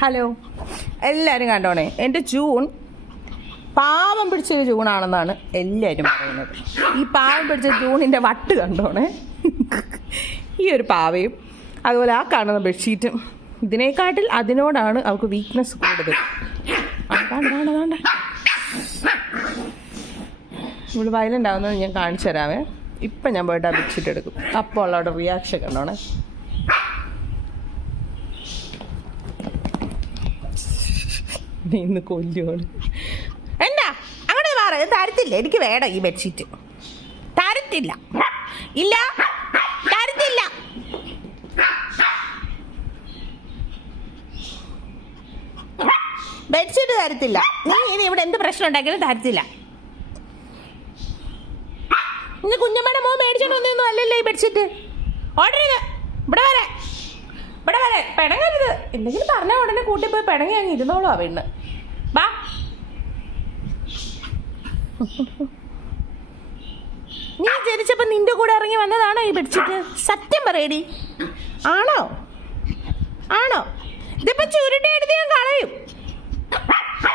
Hello എല്ലാവരും കണ്ടോണേ? എന്റെ June പാവം പിടിച്ചൊരു ജൂണാണെന്നാണ് എല്ലാവരും പറയുന്നത്. ഈ പാവം പിടിച്ച ജൂണിന്റെ വട്ട് കണ്ടോണേ? ഈ ഒരു പാവയും അതുപോലെ ആ കാണുന്ന ബെഡ്ഷീറ്റും ഇതിനേക്കാട്ടിൽ അതിനോടാണ് അവൾക്ക് വീക്ക്നെസ് കൂടുതൽ. ഇവിടെ വയലന്റ് ആവുന്നത് ഞാൻ കാണിച്ചു തരാമേ ഇപ്പം ഞാൻ പോയിട്ട് ആ ബെഡ്ഷീറ്റ് എടുക്കും. അപ്പോൾ ഉള്ളവിടെ റിയാക്ഷൻ കണ്ടോണേ? നീ ഇന്ന് കൊല്ലുവാണ്. എന്താ? അങ്ങോട്ട് മാറ. തരത്തില്ല. എനിക്ക് വേണം ഈ ബെഡ്ഷീറ്റ് തരത്തില്ല. ഇല്ല. തരത്തില്ല. ബെഡ്ഷീറ്റ് തരത്തില്ല. നീ ഇനി ഇവിടെ എന്ത് പ്രശ്നം ഉണ്ടാക്കിയാലും തരത്തില്ല. ഇന്ന് കുഞ്ഞമ്മയുടെ മോൻ മേടിച്ചോണ്ട് വന്നൊന്നും അല്ലല്ലോ ഈ ബെഡ്ഷീറ്റ് ഓർഡർ ചെയ്ത്. ഇവിടെ വരെ. ഇവിടെ വരെ പിണങ്ങരുത്. എന്തെങ്കിലും പറഞ്ഞ ഉടനെ കൂട്ടി പോയി പിണങ്ങി അങ്ങ് ഇരുന്നോളൂ ആ പെണ്ണ്. ബാ. നീ ജനിച്ചപ്പോ നിന്റെ കൂടെ ഇറങ്ങി വന്നതാണോ ഈ ബെഡ്ഷീറ്റ്? സത്യം പറയടി. ആണോ? ആണോ? ഇതിപ്പോ ചുരുട്ടി എടുത്ത് ഞാൻ കളയും.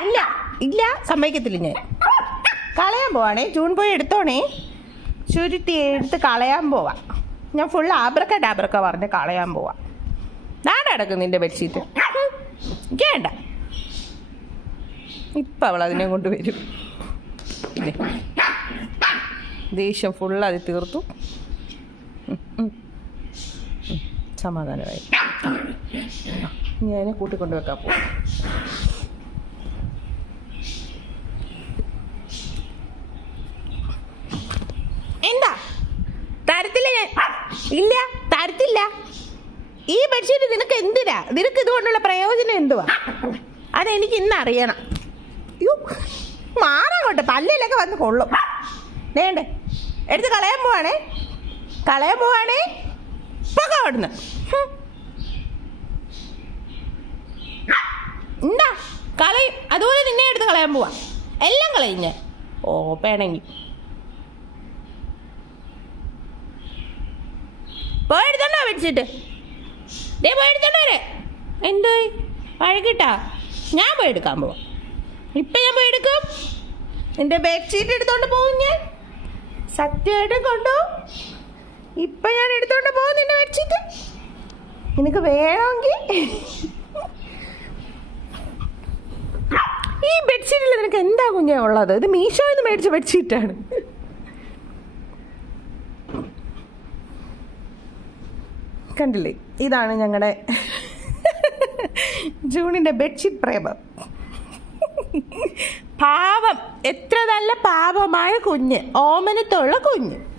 ഇല്ല ഇല്ല സമ്മതിക്കത്തില്ല ഞാൻ. കളയാൻ പോവാണേ ജൂൺ പോയി എടുത്തോണേ. ചുരുട്ടി എടുത്ത് കളയാൻ പോവാ. ഞാൻ ഫുൾ ആബ്രക്ക ഡാബ്രക്ക പറഞ്ഞ് കളയാൻ പോവാ. നാടെ അടക്കും നിന്റെ ബെഡ്ഷീറ്റ് കേണ്ട. ഇപ്പം അവൾ അതിനെ കൊണ്ട് വരും. ഇല്ലേ? ദേഷ്യം ഫുൾ അത് തീർത്തു. സമാധാനമായി. ഞാൻ കൂട്ടിക്കൊണ്ട് വെക്കാൻ പോകും എന്താ? തരത്തില്ല ഞാൻ. ഇല്ല തരത്തില്ല. ഈ ബെഡ്ഷീറ്റ് നിനക്ക് എന്തിനാ? നിനക്ക് ഇതുകൊണ്ടുള്ള പ്രയോജനം എന്തുവാ? അതെനിക്ക് ഇന്ന് അറിയണം. മാറാൻ മാറങ്ങോട്ട് പല്ലിലൊക്കെ വന്ന് കൊള്ളും. വേണ്ടേ എടുത്ത് കളയാൻ പോവാണേ. കളയാൻ പോവാണേ. പൊക്ക അവിടുന്ന്. എന്താ? കളയും. അതുപോലെ നിന്നെ എടുത്ത് കളയാൻ പോവാ. എല്ലാം കളയും ഞാൻ. ഓ പേണെങ്കിൽ പോയെടുത്തോണ്ടോ പിടിച്ചിട്ട് ദേ പോയെടുത്തോണ്ടോ വരെ എന്തോ വഴക്കിട്ടാ? ഞാൻ പോയി എടുക്കാൻ പോവാം. ഇപ്പം ഞാൻ പോയി എടുക്കും? എന്റെ ബെഡ്ഷീറ്റ് എടുത്തോണ്ട് പോകും ഞാൻ? സത്യമായിട്ടും കൊണ്ടു? ഇപ്പം ഞാൻ എടുത്തോണ്ട് പോകും നിന്റെ ബാക്ക് ബെഡ്ഷീറ്റ് നിനക്ക് വേണമെങ്കിൽ ഈ ബെഡ്ഷീറ്റിൽ നിനക്ക് എന്താ കുഞ്ഞാ ഉള്ളത്? ഇത് മീഷോയിൽ നിന്ന് മേടിച്ച ബെഡ്ഷീറ്റാണ് കണ്ടില്ലേ? ഇതാണ് ഞങ്ങളുടെ ജൂണിന്റെ ബെഡ്ഷീറ്റ് പ്രേമം. പാവം. എത്ര നല്ല പാവമായ കുഞ്ഞ്. ഓമനത്തുള്ള കുഞ്ഞ്.